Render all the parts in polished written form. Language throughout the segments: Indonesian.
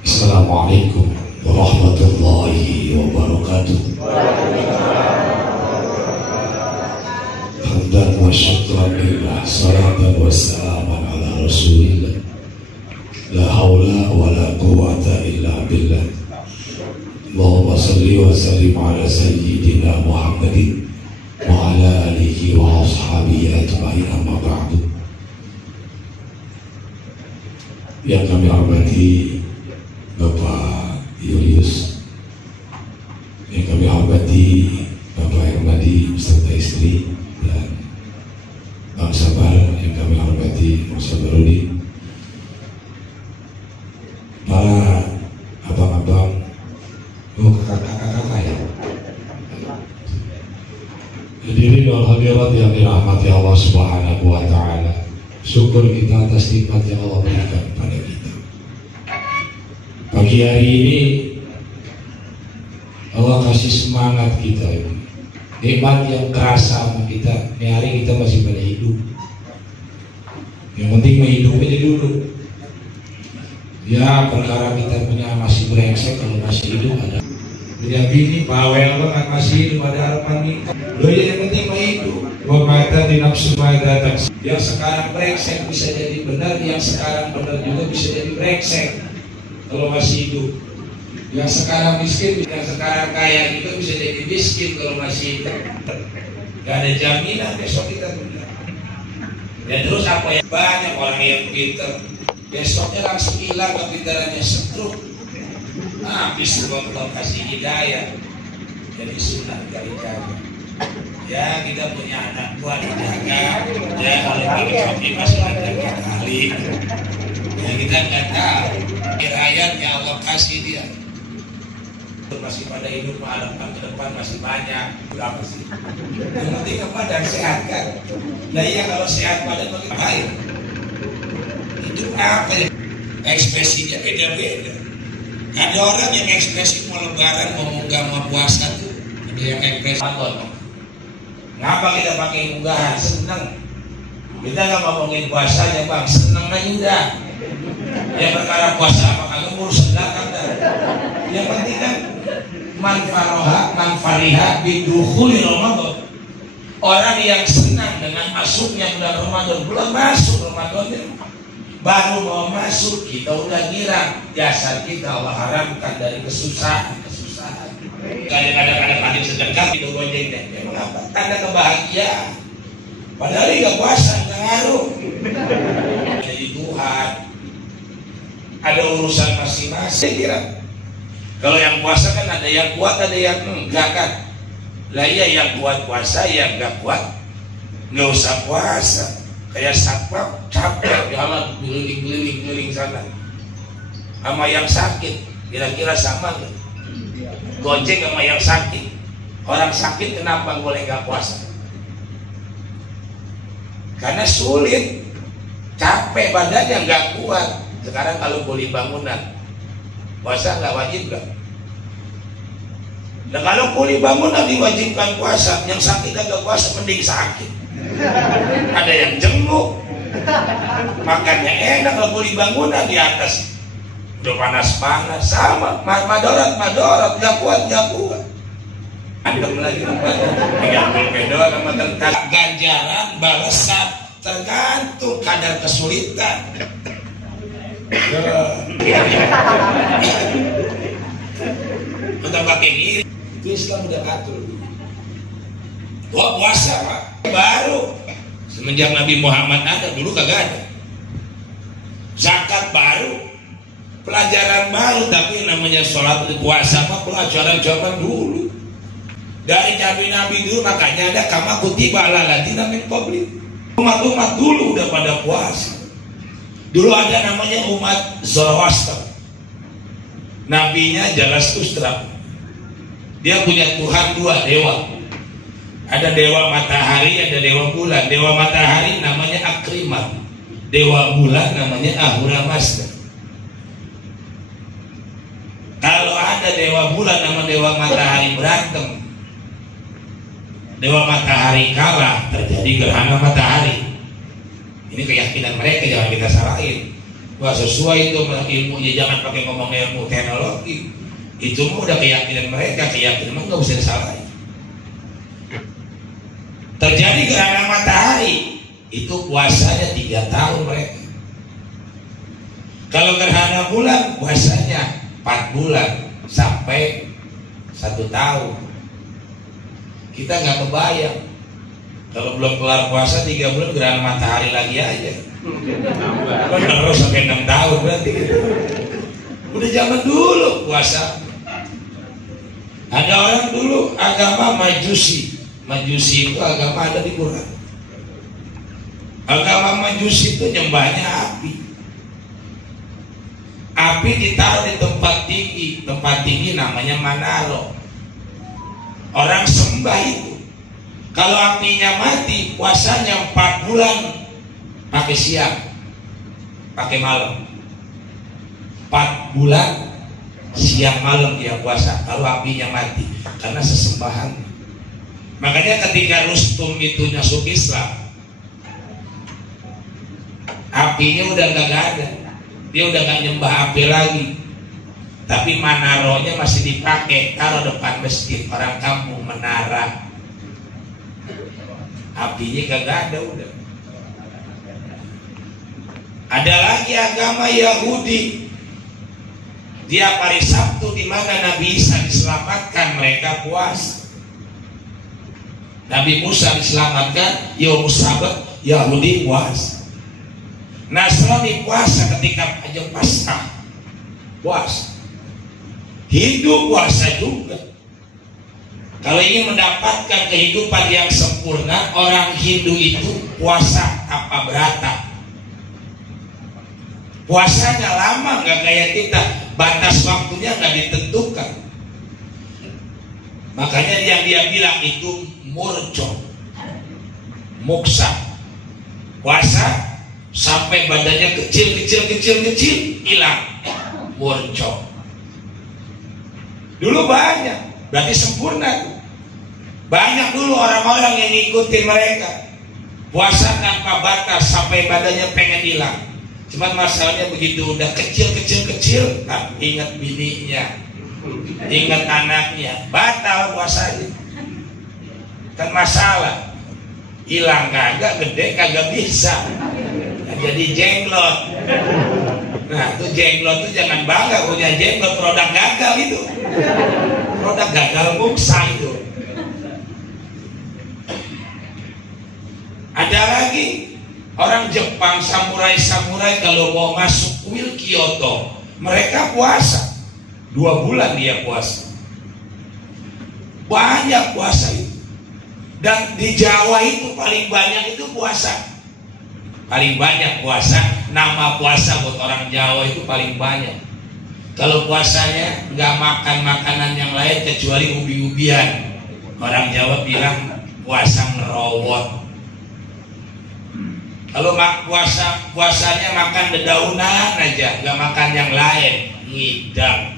Assalamualaikum warahmatullahi wabarakatuh. Hamdan wa syukran lillah, salatan wa salaman ala rasulillah, la hawla wa la quwwata illa billah. Allahumma salli wa sallim ala sayyidina Muhammadin wa ala alihi wa ashabihi ajma'in, amma ba'du. Yang kami hormati Bapak Julius, yang kami hormati Bapak Hermadi beserta istri, dan Bang Sabar yang kami hormati, Bang Sabarudin, para abang-abang, kakak-kakak ya, hadirin wal hadirat yang dirahmati Allah Subhanahu wa Ta'ala. Syukur kita atas nikmat yang Allah berikan pada kita. Pagi hari ini Allah kasih semangat kita ini. Nikmat yang kerasa sama kita. Ini hari kita masih pada hidup. Yang penting menghidupi aja dulu. Ya perkara kita punya masih brengsek, kalau masih hidup ada. Punya bini bawel banget masih hidup, ada harapan nikah. Lo yang penting menghidup. Wa mata di nafsu mada taksi. Yang sekarang brengsek bisa jadi benar, yang sekarang benar juga bisa jadi brengsek kalau masih hidup. Yang sekarang miskin, yang sekarang kaya juga bisa jadi miskin kalau masih hidup. Gak ada jaminan besok kita benar. Ya terus apa ya? Banyak orang yang pintar, besoknya langsung hilang kepintarannya, stroke. Habis Allah kasih hidayah, jadi sunat dari jaga. Ya kita punya anak tua dijaga. Ya kalau kita masih ada kali, ya kita nggak tahu hayat yang Allah kasih dia. Masih pada hidup, harapan ke depan masih banyak. Berapa sih? Yang penting apa? Dan sehat kan? Nah iya, kalau sehat badan lebih baik. Itu apa ya? Ekspresinya beda-beda. Ada orang yang ekspresi mau lebaran, mau munggah, mau puasa tuh. Ada yang ekspresi maton. Ngapa kita pakai unggahan? Senang. Kita nggak ngomongin puasanya bang, senang aja udah. Ya perkara puasa apa kagak ngurus belakang dah. Yang penting kan manfariha bidukhuli Ramadan. Orang yang senang dengan masuknya bulan Ramadan, belum masuk Ramadannya, baru mau masuk kita udah girang. Jasad kita Allah haramkan dari kesusahan. Kadang-kadang ada sedekah itu gojeng deh. Memang apa? Tanda kebahagiaan. Padahal nggak puasa, nggak ngaruh. Jadi Tuhan ada urusan masing-masing kira. Kalau yang puasa kan ada yang kuat, ada yang enggak kan. Lah iya, yang kuat puasa, yang enggak kuat nggak usah puasa. Kayak satpam capek jalan keliling sana. Sama yang sakit kira-kira sama nggak? Gojek sama yang sakit. Orang sakit kenapa boleh nggak puasa? Karena sulit, capek badannya nggak kuat. Sekarang kalau kuli bangunan, puasa nggak wajib nggak? Nah kalau kuli bangunan diwajibkan puasa, yang sakit nggak puasa mending sakit. Ada yang jenguk, makannya enak. Kalau kuli bangunan di atas udah panas-panas, sama madorat nggak kuat. Adem lagi tinggal pedol sama tentang ganjaran balasan tergantung kadar kesulitan. Kita pakai diri itu Islam udah atur. Gua puasa pak baru semenjak Nabi Muhammad ada, dulu kagak ada. Zakat baru, pelajaran baru, tapi namanya sholat puasa apa pelajaran zaman dulu dari nabi dulu. Makanya ada kama kutiba ala ladina min qabli. Umat-umat dulu udah pada puasa. Dulu ada namanya umat Zoroaster, nabinya Zarathustra. Dia punya Tuhan dua, dewa. Ada dewa matahari, ada dewa bulan. Dewa matahari namanya Akrimat, dewa bulan namanya Ahura Mazda. Kalau ada dewa bulan sama dewa matahari berantem, dewa matahari kalah, terjadi gerhana matahari. Ini keyakinan mereka, jangan kita salahin. Wah sesuai itu ilmunya, jangan pakai ngomong ilmu teknologi. Itu mah udah keyakinan mereka, keyakinan mah nggak bisa disalahin. Terjadi gerhana matahari, itu puasanya 3 tahun mereka. Kalau gerhana bulan, puasanya 4 bulan sampai 1 tahun. Kita nggak kebayang. Kalau belum kelar puasa 3 bulan gerhana matahari lagi aja. Terus sampai 6 tahun berarti. Udah zaman dulu puasa. Ada orang dulu agama Majusi. Majusi itu agama ada di Quran. Agama Majusi itu nyembahnya api. Api ditaruh di tempat tinggi. Tempat tinggi namanya Manaro. Orang sembah itu. Kalau apinya mati, puasanya 4 bulan pakai siang, pakai malam. 4 bulan siang malam dia puasa kalau apinya mati, karena sesembahan. Makanya ketika Rustum itu masuk Islam, apinya udah gak ada, dia udah gak nyembah api lagi, tapi manaronya masih dipakai, taruh depan masjid orang kampung menara. Apinya kagak ada udah. Ada lagi agama Yahudi. Tiap hari Sabtu di mana Nabi Isa diselamatkan, mereka puasa. Nabi Musa diselamatkan, Yom Sabat, Yahudi puasa. Nasrani puasa ketika aja Paskah, puasa. Hindu puasa juga. Kalau ingin mendapatkan kehidupan yang sempurna, orang Hindu itu puasa apa berata. Puasanya lama, nggak kayak kita, batas waktunya nggak ditentukan. Makanya yang dia bilang itu murco, muksa, puasa sampai badannya kecil hilang, murco. Dulu banyak, berarti sempurna. Banyak dulu orang-orang yang ngikutin mereka, puasa tanpa batas sampai badannya pengen hilang. Cuman masalahnya begitu udah kecil, tak ingat bininya, ingat anaknya, batal puasanya. Kan masalah, hilang kagak, gede kagak bisa, jadi jenglot. Nah itu jenglot tuh jangan bangga punya jenglot, produk gagal itu, produk gagal muksa itu. Ada lagi orang Jepang, samurai kalau mau masuk kuil Kyoto, mereka puasa 2 bulan, dia puasa. Banyak puasa itu. Dan di Jawa itu paling banyak itu puasa. Paling banyak puasa, nama puasa buat orang Jawa itu paling banyak. Kalau puasanya nggak makan makanan yang lain kecuali ubi-ubian, orang Jawa bilang puasa ngerowot. Kalau puasanya makan dedaunan aja, nggak makan yang lain, ngidam.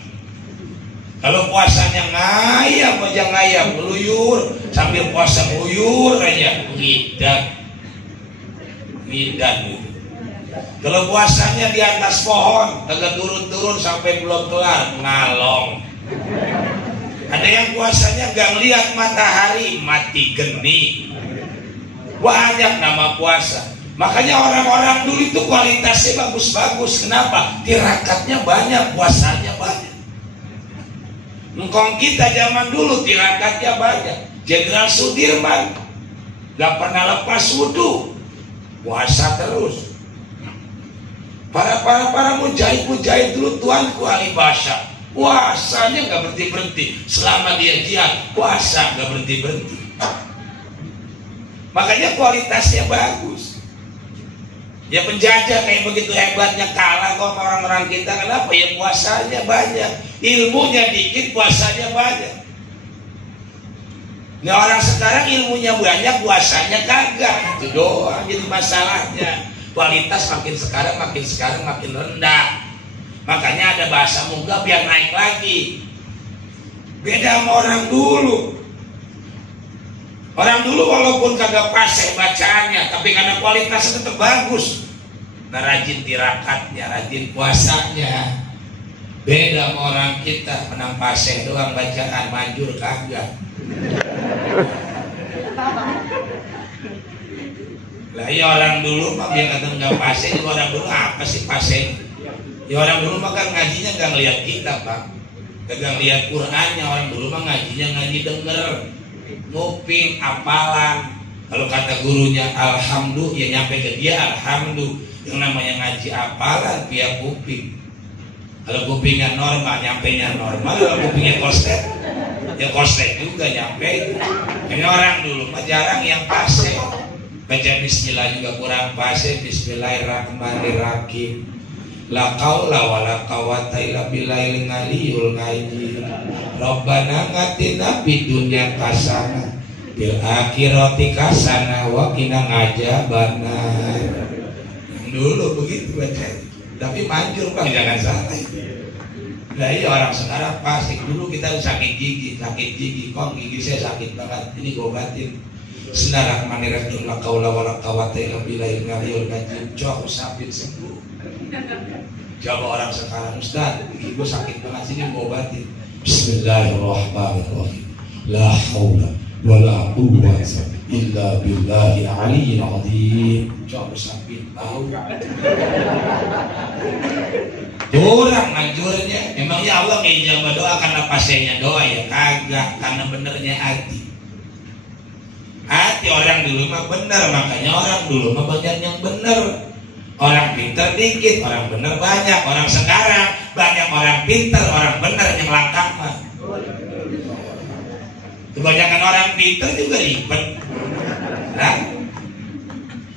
Kalau puasanya ngayam, ngeluyur, sambil puasa ngeluyur aja, ngidam. Kalau puasanya di atas pohon, kagak turun-turun sampai belum kelar, ngalong. Ada yang puasanya nggak ngeliat matahari, mati geni. Banyak nama puasa. Makanya orang-orang dulu itu kualitasnya bagus-bagus. Kenapa? Tirakatnya banyak, puasanya banyak. Engkong kita zaman dulu tirakatnya banyak. Jenderal Sudirman gak pernah lepas wudhu, puasa terus. Para mujahid dulu, Tuanku Ali Basya, puasanya gak berhenti-berhenti. Selama dia jihad, puasa gak berhenti-berhenti. Makanya kualitasnya bagus. Ya penjajah kayak begitu hebatnya kalah kok sama orang-orang kita. Kenapa? Ya puasanya banyak, ilmunya dikit, puasanya banyak. Nah orang sekarang ilmunya banyak, puasanya kagak. Itu doang jadi masalahnya. Kualitas makin sekarang makin rendah. Makanya ada bahasa muga biar naik lagi. Beda sama orang dulu. Orang dulu walaupun kagak fasih bacaannya, tapi karena kualitasnya tetap bagus. rajin tirakatnya, rajin puasanya. Beda sama orang kita, menang paseh doang bacaan, manjur kagak. Lah iya orang dulu mah dia kata nggak paseh, orang dulu apa sih paseh? Ya orang dulu mah kan ngajinya nggak ngeliat kitab, Pak. Kagak lihat Qur'annya. Orang dulu mah ngajinya ngaji denger, nguping, apalan. Kalau kata gurunya alhamdulillah, ya nyampe ke dia alhamdulillah. Yang namanya ngaji apalan via kuping. Kalau kupingnya normal, nyampenya normal. Kalau kupingnya koslet, ya koslet juga nyampe. Ini orang dulu mah jarang yang paseh. Baca bismillah juga kurang paseh. Bismillahirrahmanirrahim. La qaula wala quwwata illa billahil aliyyil azim. Rabbana atina fid dunya hasanah bil akhirati hasanah wa qina adzabannar. Dulu begitu baca. Tapi manjur Bang, jangan salah. Nah iya orang sekarang pasti. Dulu kita sakit gigi, kok gigi saya sakit banget. Ini gue obatin. Bismillahirrahmanirrahim. La qaula wala quwwata illa billahil aliyyil azim. Coba usapin sembuh. Coba orang sekarang, Ustaz, gigi gue sakit banget, sini gue obatin. Bismillahirrahmanirrahim. La haula wala quwwata illa billahil aliyyil azim. Coba usapin bau. Orang manjurnya, memang ya Allah ngijabah doa karena pasenya doa ya kagak, karena benernya hati. Hati orang dulu mah bener, makanya orang dulu mah banyak yang bener. Orang pintar dikit, orang bener banyak. Orang sekarang banyak orang pintar, orang bener yang langkah mah. Kebanyakan orang pintar juga ribet. Nah,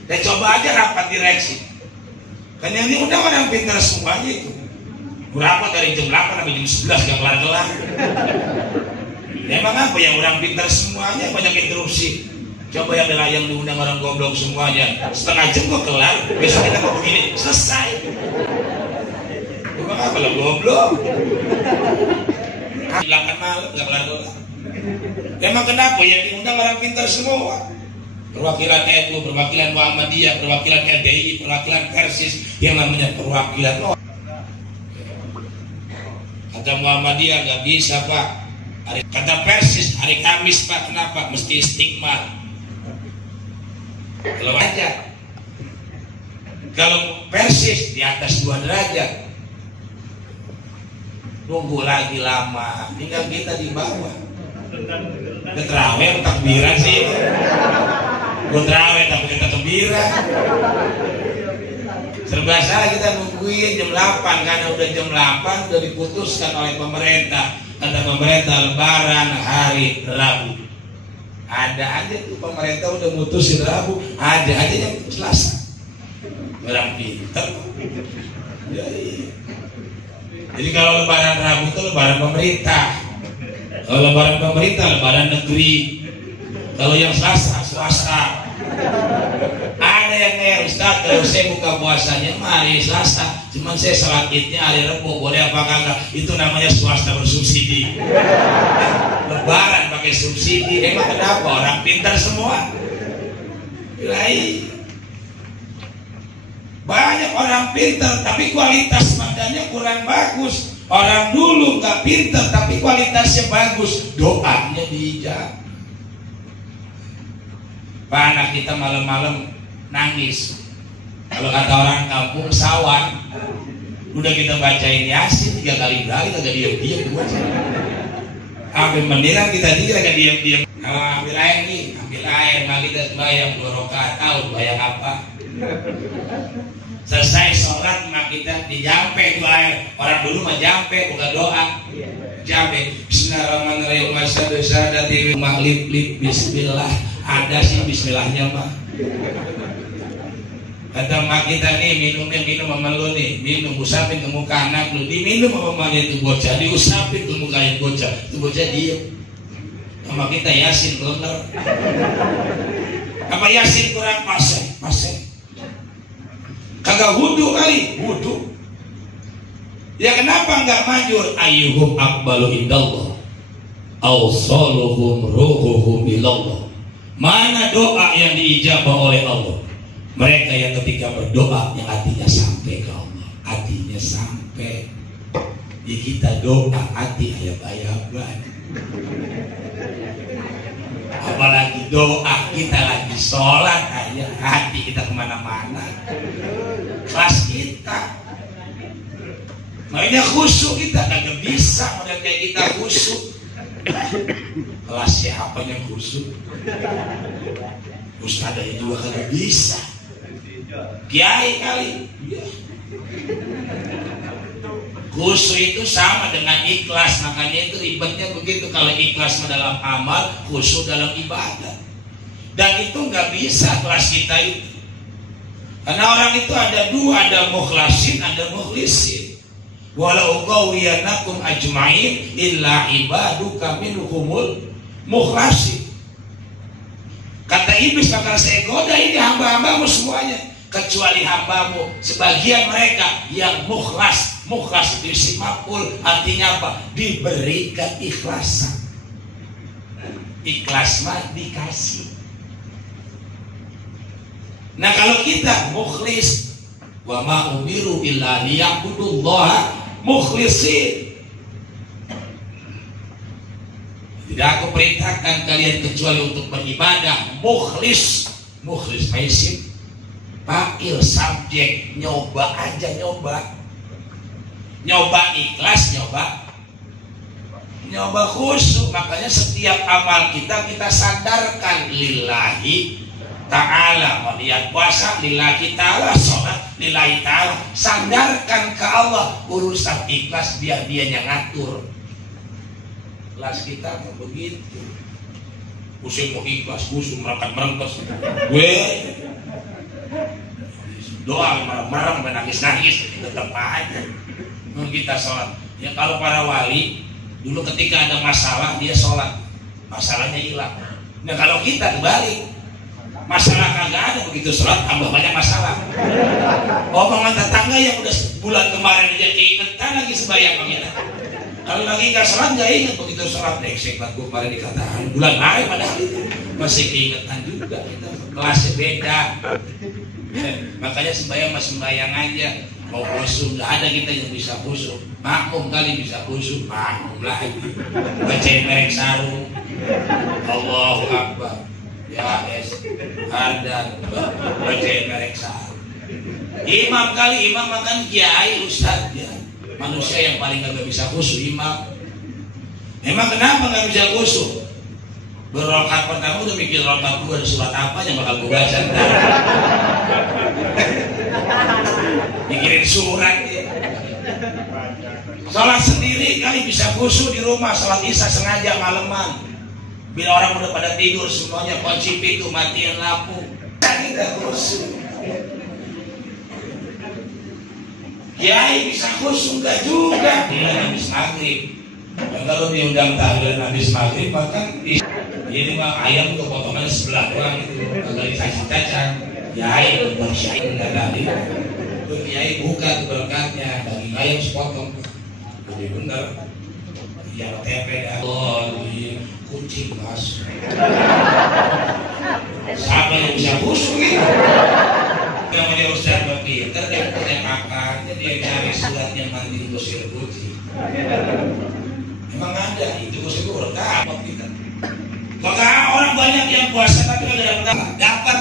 dan coba aja rapat direksi. Kan yang diundang orang pintar semuanya itu. Berapa dari jam 8 sampai jam 11 gak kelar-kelar. Emang apa yang orang pintar semuanya banyak interupsi. Coba yang diundang orang goblok semuanya, setengah jam kok kelar. Besok kita kok begini, selesai. Emang apa lo goblok? 8 malam gak kelar-kelar. Emang kenapa yang diundang orang pintar semua? Perwakilan NU, perwakilan Muhammadiyah, perwakilan LDI, perwakilan Persis, yang namanya perwakilan. Kata Muhammadiyah nggak bisa Pak. Kata Persis hari Kamis Pak, kenapa? Mesti istiqmal. Kalau aja, kalau Persis di atas 2 derajat, nunggu lagi lama. Tinggal kita di bawah. Terawih takbiran sih. Gue terawih tapi kita takbiran. Serba salah kita nungguin jam 8 karena udah jam 8 udah diputuskan oleh pemerintah. Kata pemerintah lebaran hari Rabu. Ada aja tuh pemerintah udah mutusin Rabu, ada aja yang Selasa. Orang pintar. Ya, iya. Jadi kalau lebaran Rabu itu lebaran pemerintah. Kalau lebaran pemerintah lebaran negeri. Kalau yang Selasa swasta. Ada yang kayak Ustaz, kalau saya buka puasanya hari Selasa, cuman saya salat idnya hari Rebo, boleh apa kagak? Itu namanya swasta bersubsidi. Lebaran pakai subsidi, emang kenapa? Orang pintar semua. Bilai. Banyak orang pintar, tapi kualitas badannya kurang bagus. Orang dulu nggak pintar, tapi kualitasnya bagus. Doanya diijabah. Pak, anak kita malam-malam nangis. Kalau kata orang kampung sawan. Udah kita bacain Yasin 3 kali kagak diam-diam gua. Sampai mendingan kita kagak diam-diam. Ambil air nih, ambil air. Maka kita sembahyang 2 rakaat. Tahu bayang apa? Selesai sholat maka kita dijampe 2 air. Orang dulu mah jampe bukan doa. Jampe. Bismillahirrahmanirrahim. Masyadati maklip bismillah. Ada sih bismillahnya mah. Kata mak kita nih minum sama lu nih, minum usapin ke muka anak lu, diminum sama mamanya itu bocah, diusapin ke muka yang bocah, itu bocah diem. Sama kita Yasin kelengar. Apa Yasin kurang pasang? Kagak wudu kali, wudu. Ya kenapa nggak manjur? Ayyuhum aqbalu indallah, awsaluhum ruhuhum ilallah. Mana doa yang diijabah oleh Allah? Mereka yang ketika berdoa yang hatinya sampai ke Allah, hatinya sampai. Ya kita doa hati ayab-ayaban. Apalagi doa kita lagi sholat aja hati kita kemana-mana. Kelas kita makanya khusyuk kita kagak bisa model kayak kita khusyuk. Kelas siapa yang khusyuk? Ustadznya juga kagak bisa. Kiai kali ya. Khusyuk itu sama dengan ikhlas, makanya itu ribetnya begitu. Kalau ikhlas dalam amal, khusyuk dalam ibadah. Dan itu nggak bisa kelas kita itu. Karena orang itu ada dua, ada mukhlasin, ada mukhlisin. Walau qawiyanakum ajma'in illa ibaduka minhumul mukhlasin. Kata iblis, bakal saya goda ini hamba-hambamu semuanya, kecuali hambamu sebagian mereka yang mukhlas. Mukhlas itu isi maf'ul, artinya apa? Diberi keikhlasan. Ikhlas mah dikasih. Nah kalau kita mukhlis, wa ma umiru illa liya'budullaha mukhlisin. Tidak aku perintahkan kalian kecuali untuk beribadah mukhlis. Mukhlis isim fa'il subjek, nyoba aja, nyoba ikhlas, nyoba khusyuk. Makanya setiap amal kita sandarkan lillahi ta'ala. Mau niat puasa lillahi ta'ala, sholat lillahi ta'ala, sandarkan ke Allah. Urusan ikhlas biar dia yang ngatur. Kelas kita kan begitu. Pusing mau ikhlas, khusyuk, merangkat gue doa merem menangis tetap aja. Kita sholat ya. Kalau para wali dulu ketika ada masalah dia sholat, masalahnya hilang. Nah kalau kita kebalik, masalah kagak ada, begitu sholat tambah banyak masalah. Omongan tetangga yang udah bulan kemarin aja keingetan lagi sembahyang kita. Kalau lagi nggak sholat nggak inget, begitu sholat sekbat gue kemarin dikatakan bulan Maret padahal itu masih keingetan juga. Kita kelasnya beda. Makanya sembahyang mas sembahyang aja. Mau khusyuk nggak ada kita yang bisa khusyuk. Makmum kali bisa khusyuk, makmum lagi bacain merek sarung, Allahu Akbar, ya es ada bacain merek sarung. Imam kali imam makan kiai ustad ya. Manusia yang paling nggak bisa khusyuk imam. Emang kenapa nggak bisa khusyuk? Berrokat pertama udah mikir rokat gue ada surat apa yang bakal gue baca. Mikirin surat ya. Sholat sendiri kali bisa khusyuk di rumah, sholat isya sengaja maleman. Bila orang udah pada tidur semuanya kunci pintu, matiin lampu, kan kita khusyuk. Kiai bisa khusyuk enggak juga. Dia habis maghrib. Dan kalau diundang tahlilan habis maghrib bahkan ini mah ayam untuk potongan sebelah doang itu, agak dicacah-cacah. Kiai bersyai enggak tadi. Kiai buka berkatnya daging ayam sepotong. Jadi benar. Yang tempe Allah di kucing mas. Siapa yang bisa khusyuk gitu? Namanya Ustaz Bakir, dia punya makannya, dia cari suratnya mandi kusir kucing. Emang ada itu kusir udah dapat kita. Maka orang banyak yang puasa tapi nggak dapat.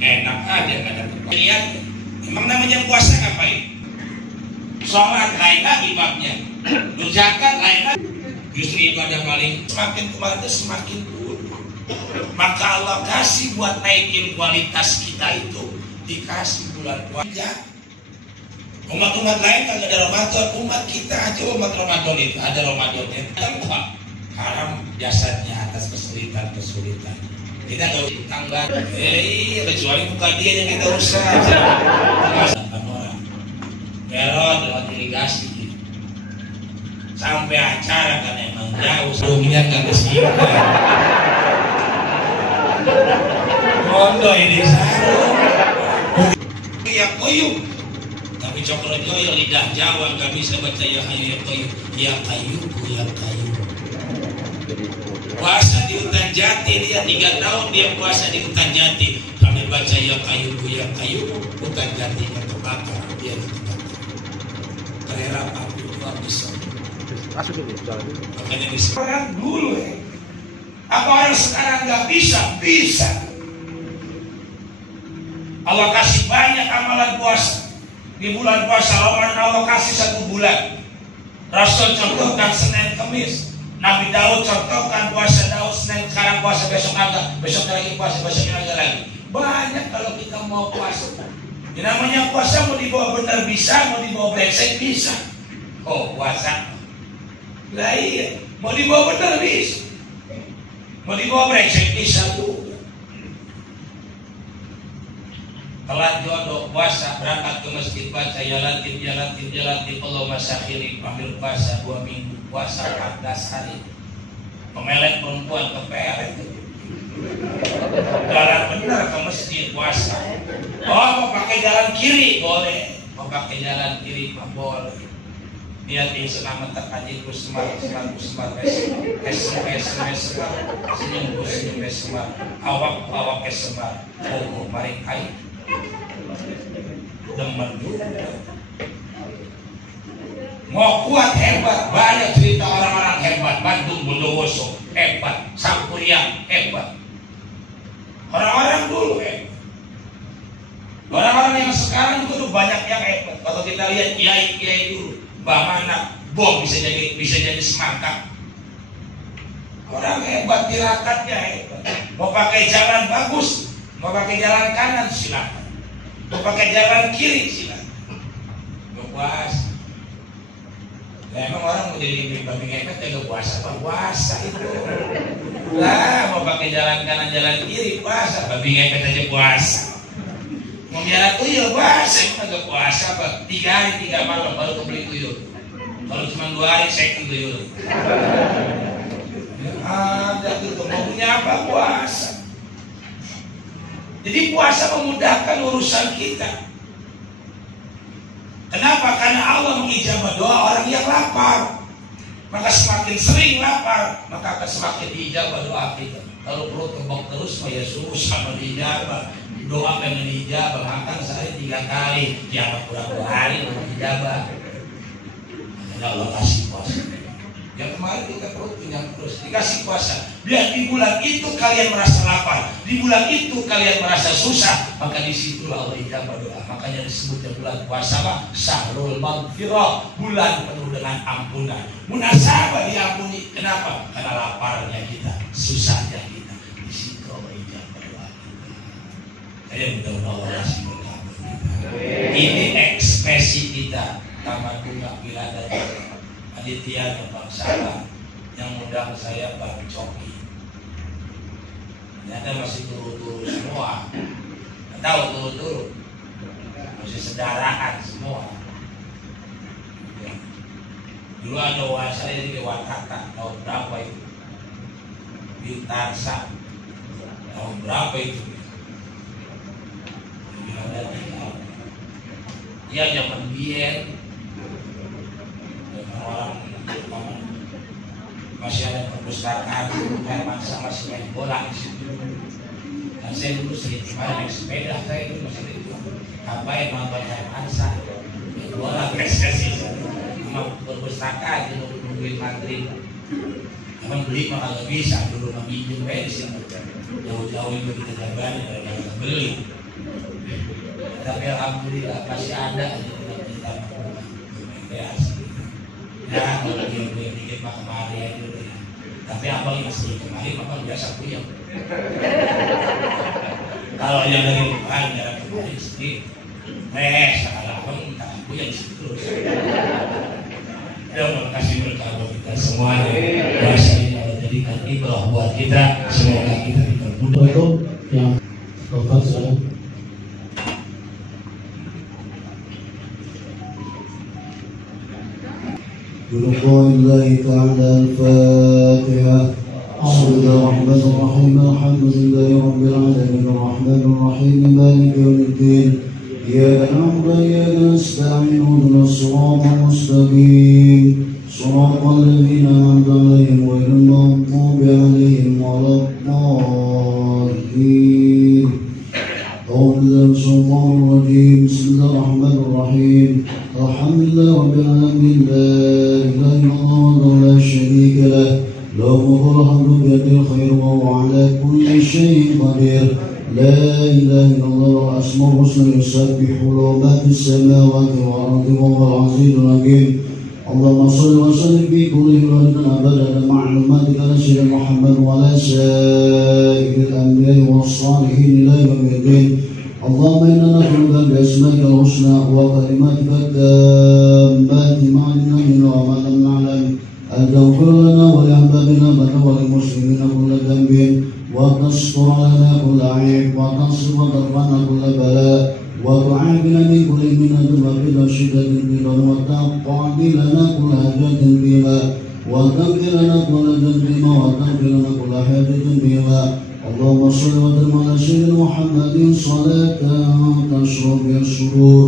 Enak aja nggak dapat. Lihat, emang namanya puasa ngapain? Sholat lain lagi babnya, zakat lain lagi. Justru ibadah paling semakin kemarin semakin buruk. Maka Allah kasih buat naikin kualitas kita itu, dikasih bulan puasa. Umat-umat lain kagak ada Ramadan, umat kita aja umat Ramadan itu ada Ramadannya. Tanpa haram jasadnya atas kesulitan. Kita nggak usah tambah. Kecuali bukan dia yang kita usah. Erot lewat irigasi sampai acara kan emang jauh sebelumnya kan kesini Rondo ini sarung yang koyu tapi coklat koyu lidah Jawa nggak bisa baca ya hayu ya kayu puasa di hutan jati dia 3 tahun dia puasa di hutan jati sampai baca ya kayu bukan gantinya terbakar, dia terbakar. Karena apa? Tuhan bisa. Masuk dulu, jalan dulu. Makanya bisa. Orang dulu apa orang sekarang nggak bisa? Bisa. Allah kasih banyak amalan puasa. Di bulan puasa Allah kasih 1 bulan. Rasul contohkan Senin Kamis. Nabi Daud contohkan puasa Daud Senin, sekarang puasa, besok agak, besok lagi puasa, besoknya lagi. Banyak kalau kita mau puasa. Yang namanya puasa mau dibawa benar bisa, mau dibawa brengsek bisa. Oh puasa. Lah iya, mau dibawa benar bisa. Mau dibawa brengsek bisa tuh. Telat jodoh puasa, berangkat ke masjid baca ya latif Allah masakhiri, ambil puasa 2 minggu, puasa 14 hari. Pemelet perempuan ke PR itu jalan benar ke masjid puasa. Oh mau pakai jalan kiri boleh, mau pakai jalan kiri mah boleh. Niat yang senang mentak haji kusmar senyum semar awak kesemar. Oh mari kai demen juga. Mau kuat hebat, banyak cerita orang-orang hebat. Bandung Bondowoso hebat, Sampuriang hebat. Orang-orang dulu hebat. Orang-orang yang sekarang juga tuh banyak yang hebat. Kalau kita lihat kiai dulu, bagaimana bom bisa jadi semangka. Orang hebat, tirakatnya hebat. Mau pakai jalan bagus, mau pakai jalan kanan silakan. Mau pakai jalan kiri silakan. Mau puasa. Nah, emang orang mau jadi babi ngepet ya gak puasa apa? Puasa itu. Lah mau pakai jalan kanan jalan kiri puasa, babi ngepet aja puasa. Mau biara tuyul puasa, emang gak puasa apa? 3 hari 3 malam baru kebeli tuyul. Kalau cuma 2 hari seki tuyul. Ada gitu, mau punya apa? Puasa. Jadi puasa memudahkan urusan kita. Kenapa? Karena Allah mengijabah doa orang yang lapar. Maka semakin sering lapar, maka akan semakin diijabah doa kita. Kalau perut kebok terus, ya susah mau diijabah. Doa pengen diijabah, makan sehari 3 kali, tiap berapa hari mau diijabah. Makanya Allah kasih puasa. Yang kemarin kita perut kenyang terus, dikasih puasa. Biar di bulan itu kalian merasa lapar, di bulan itu kalian merasa susah, maka disitulah Allah ijabah doa. Makanya disebutnya bulan puasa apa? Syahrul Maghfirah, bulan penuh dengan ampunan. Munasabah diampuni. Kenapa? Karena laparnya kita, susahnya kita. Di situ Allah ijabah doa. Saya mudah-mudahan Allah kasih berkah kita. Ini ekspresi kita. Taman bunga wilayah. Aditya dan Bang Salah yang undang saya Bang Coki. Ternyata masih turu-turu semua. Nggak tahu turu-turu, masih sedarahan semua. Ya. Dulu ada wasa jadi Wataka, tahun berapa itu? Bintarsa, tahun berapa itu? Dia zaman Bien. Orang masih ada perpustakaan, Herman sama masih main bola di situ. Dan saya dulu sering naik sepeda, saya itu masih itu. Ngapain nonton Herman main bola prestasi. Mau perpustakaan itu nungguin maghrib. Emang beli mah kalau bisa dulu minjem bensin. Jauh-jauh itu kita jabani daripada beli. Tapi alhamdulillah masih ada aja kita kreasi. Ya, kalau dikit mah kemari ya dulu ya. Tapi abang masih kemari, abang biasa puyeng. Kalau yang dari bukan jalan kemari sedih. Sekarang abang minta puyeng terus. Ya, makasih berkah buat kita semuanya. Puasa ini Allah jadikan ibrah buat kita. Semoga kita dipermudah. Itu yang Bapak saya. بلقاء الله تعالى الفاتحة. بسم الله الرحمن الرحيم الحمد لله رب العالمين الرحمن الرحيم مالك يوم الدين إياك نعبد وإياك نستعين اهدنا الصراط المستقيم صراط الذين أنعمت عليهم غير المغضوب عليهم ولا الضالين الخير وهو على كل شيء قدير. لا إله إلا الله الأسماء الحسنى يسبح له ما في السماوات والأرض وهو العزيز الحكيم. اللهم صل وسلم في كل ليلة أبدا معلوماتك على سيدنا محمد وعلى سائر الأنبياء والصالحين إلى يوم الدين. اللهم إنا نسألك بأسمائك الحسنى وكلماتك التامات ما علمنا منه وما لم نعلم أن تغفر لنا ولأحبابنا وللمسلمين كل ذنب وتستر علينا كل عيب وتصرف وترفعنا كل بلاء وتعافنا من كل منة وكل شدة فينا وتقضي لنا كل حاجة فينا وتغفر لنا كل ذنب وتغفر لنا كل حاجة فينا. اللهم صل وسلم على سيدنا محمد صلاة تشرب بها الصدور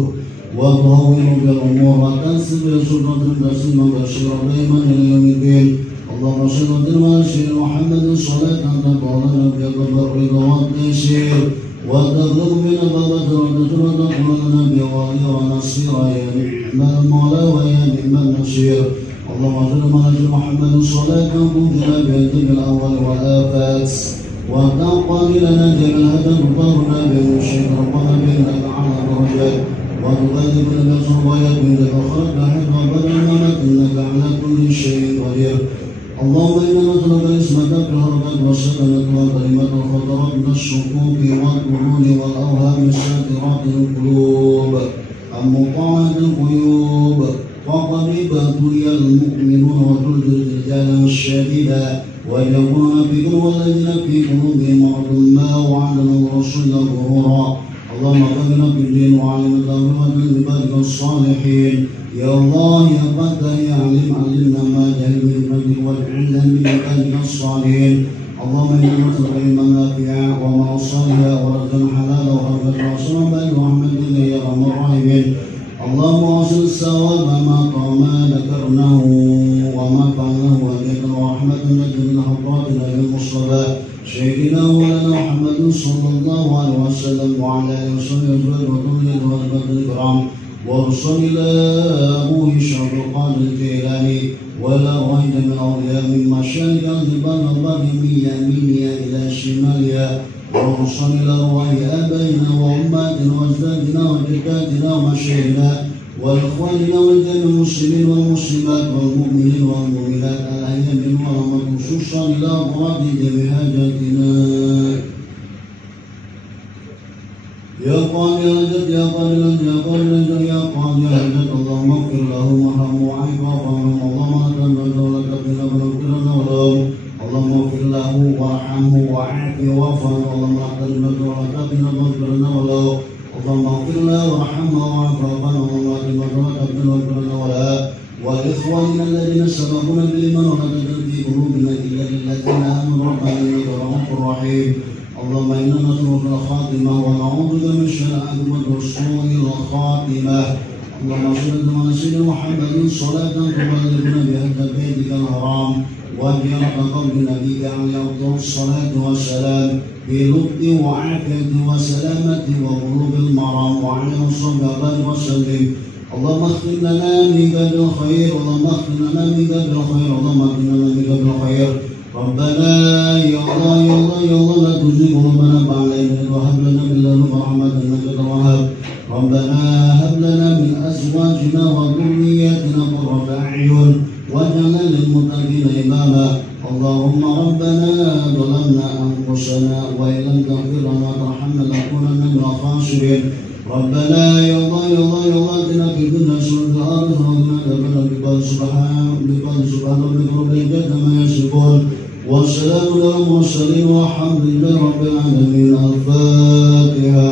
وتهون بها الأمور وتنسب بها سلطة تسليما بشيرا دائما إلى يوم الدين. اللهم صل وسلم على سيدنا محمد صلاة تطهرنا بها قلب الرضا والتيسير وتبلغ بنا باب الدرجة وتكون لنا بها وليا ونصيرا يا نعم المولى ويا نعم النصير. اللهم صل على سيدنا محمد صلاة تكون بنا بها الدم الأول والآفات وتقضي لنا جميع الهدى وتطهرنا بها من الشرك ربنا بإنك على درجات وتغلبنا بالصبايا بيدك وخرج حفظ بدل الممات إنك على كل شيء قدير. اللهم إنا نسألك الإسمة في الحركات والسكنة وكلمات الخطرات من الشكوك والظنون والأوهام الساترات القلوب المطاعة القيوب. وقد ابتلي المؤمنون وزلزلوا زلزالا شديدا ويقولون في قلوب الذين في قلوبهم مرض ما وعدنا الرسول ظهورا. اللهم اغفرنا في الدين وعلم التوبة من عبادك الصالحين. يا الله يا قدر يا علم علمنا ما جهل من عبادك واجعلنا من عبادك الصالحين. اللهم انا نسألك علما نافعا وعملا صالحا ورزقا حلالا وخيرا وصلى برحمتك يا ارحم الراحمين. اللهم واصل الثواب ما ذكرناه وما فعلناه وهديك ورحمة التي من حضراتنا للمصطفى سيدنا ولنا محمد صلى الله عليه وسلم وعلى اله وصحبه وسلم وذريته والبدر الكرام وارسل الى ابوه شرف القادر الجيلاني ولا غير من اولياء من مشارق الجبال والبر من يمينها الى شمالها وارسل الى ارواح ابائنا وامهاتنا واجدادنا وجداتنا ومشايخنا واخواننا ورجال المسلمين والمسلمات والمؤمنين والمؤمنات الاحياء منهم والاموات خصوصا الى اضراب جميع حاجاتنا. يا قاضي الجد يا قاضي الجد يا قاضي الجد يا قاضي الجد. اللهم اغفر لهم وارحمهم وعافهم واعف عنهم. اللهم لا تنبذ ولا تبذل ونغفر لهم. اللهم اغفر له وارحمه وعافه واعف عنه. اللهم لا تنبذ ولا تبذل ونغفر لهم. اللهم اغفر له وارحمه واعف عنه. اللهم لا تنبذ ولا تبذل ونغفر لهم. وإخواننا الذين سبقونا بالإيمان ولا تجعل في قلوبنا إلا للذين آمنوا ربنا إنك رؤوف رحيم. اللهم إنا نسألك الخاتمة ونعوذ بك من شر العاقبة وسوء الخاتمة. اللهم صل على سيدنا محمد صلاة تبلغنا بها بيتك الحرام وزيارة قبر نبيك عليه أفضل الصلاة والسلام بلطف وعافية وسلامة وبلوغ المرام وعلى الصحابة وسلم. اللهم اختم لنا من باب الخير. اللهم اختم لنا من باب الخير. اللهم اختم لنا من باب الخير. ربنا يا الله يا الله يا الله لا تزغ قلوبنا بعد إذ هديتنا وهب لنا من لدنك رحمة إنك أنت الوهاب. ربنا هب لنا من أزواجنا وذرياتنا قرة أعين واجعلنا للمتقين إماما. اللهم ربنا ظلمنا أنفسنا وإن لم تغفر لنا وترحمنا لنكونن من الخاسرين. ربنا يا الله يا الله يا الله اتنا في الدنيا حسنة وفي الآخرة حسنة وقنا عذاب سبحان ربك رب العزة عما يصفون والسلام على المرسلين والحمد لله رب العالمين. الفاتحة.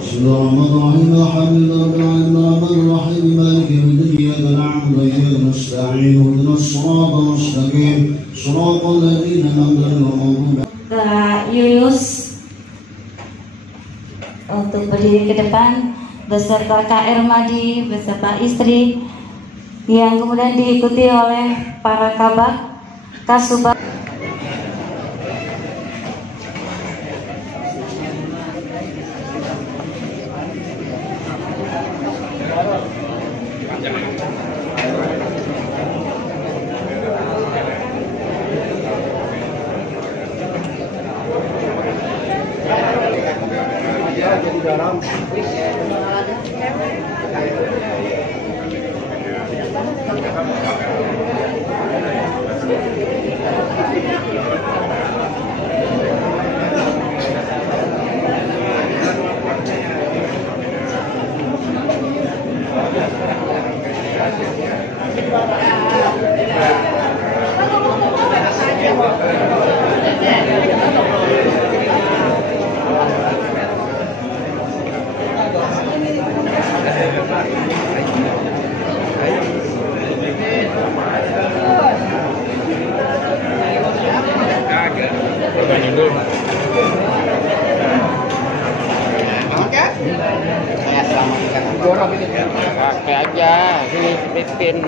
بسم الله الرحمن الرحيم. الحمد لله رب العالمين الرحمن الرحيم مالك يوم الدين إياك نعبد وإياك نستعين اهدنا الصراط المستقيم صراط الذين أنعمت عليهم. Kak Yunus untuk berdiri ke depan beserta Kak Ermadi beserta istri yang kemudian diikuti oleh para kabak Kasubag. Kakek aja, ini Pipin.